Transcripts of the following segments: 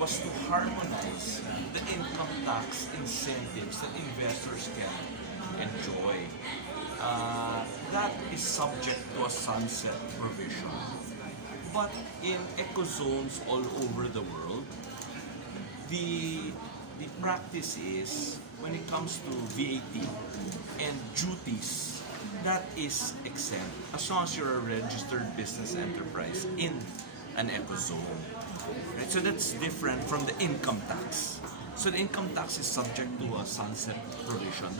was to harmonize the income tax incentives that investors can enjoy. That is subject to a sunset provision. But in ecozones all over the world, the practice is when it comes to VAT and duties, that is exempt as long as you're a registered business enterprise in an ecozone. Right? So that's different from the income tax. So the income tax is subject to a sunset provision.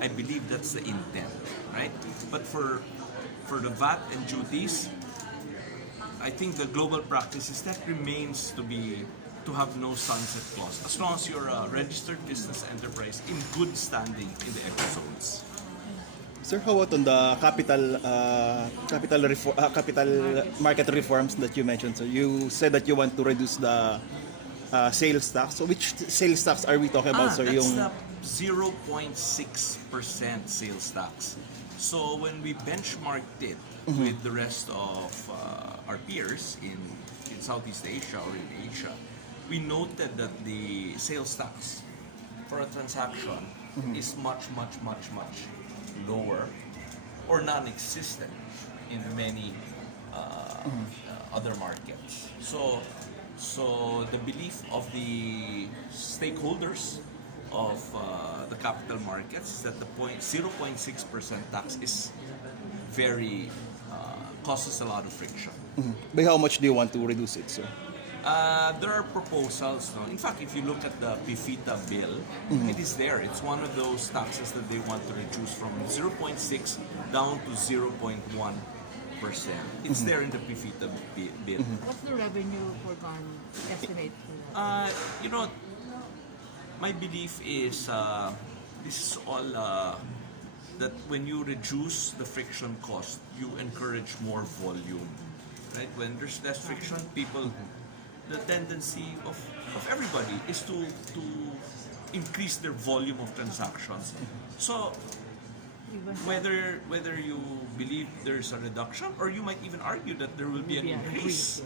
I believe that's the intent, right? But for the VAT and duties, I think the global practice is that remains to have no sunset clause as long as you're a registered business enterprise in good standing in the ecozones. Sir, how about on the capital market reforms that you mentioned? So you said that you want to reduce the sales tax. So which sales tax are we talking about, sir? That's the 0.6% sales tax. So when we benchmarked it with the rest of our peers in Southeast Asia or in Asia, we noted that the sales tax for a transaction is much lower or non-existent in many other markets. So the belief of the stakeholders of the capital markets is that the 0.6% tax is very causes a lot of friction. By how much do you want to reduce it, sir? There are proposals. No? In fact, if you look at the PIFITA bill, it is there. It's one of those taxes that they want to reduce from 0.6 down to 0.1%. It's there in the PIFITA bill. What's the revenue foregone estimate for that? My belief is this is all that when you reduce the friction cost, you encourage more volume. Right? When there's less friction, the tendency of everybody is to increase their volume of transactions. So whether you believe there's a reduction, or you might even argue that there will be an increase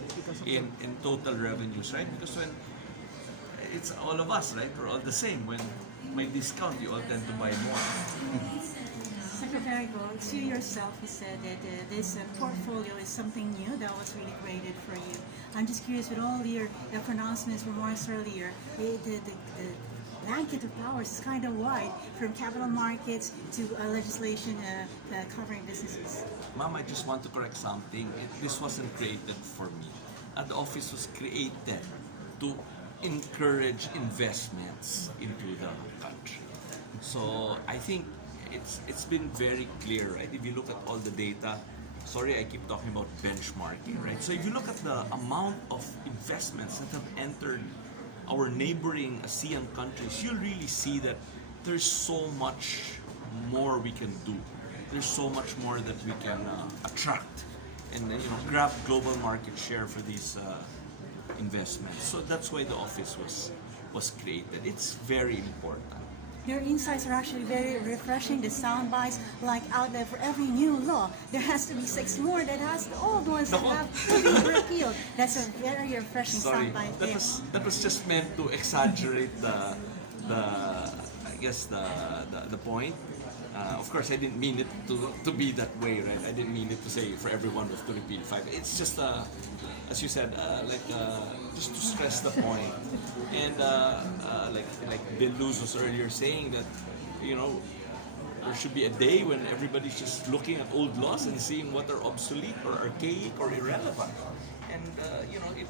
in total revenues, right? Because when it's all of us, right? We're all the same. When may discount, you all tend to buy more. Secretary, to yourself, you said that this portfolio is something new that was really created for you. I'm just curious, with all your pronouncements, remarks earlier, the blanket of powers is kind of wide, from capital markets to legislation covering businesses. Ma'am, I just want to correct something. This wasn't created for me. The office was created to encourage investments into the country. So I think it's been very clear, right? If you look at all the data, sorry, I keep talking about benchmarking, right? So if you look at the amount of investments that have entered our neighboring ASEAN countries, you'll really see that there's so much more we can do. There's so much more that we can attract and grab global market share for these investments. So that's why the office was created. It's very important. Your insights are actually very refreshing. The sound bites, like out there for every new law, there has to be 6 more that has the old ones that have to be repealed. That's a very refreshing Sorry, sound bite that there. was just meant to exaggerate the point. Of course, I didn't mean it to be that way, right? I didn't mean it to say for everyone to repeal 5. It's just as you said, just to stress the point. And like Bill Luz was earlier saying that, there should be a day when everybody's just looking at old laws and seeing what are obsolete or archaic or irrelevant. And it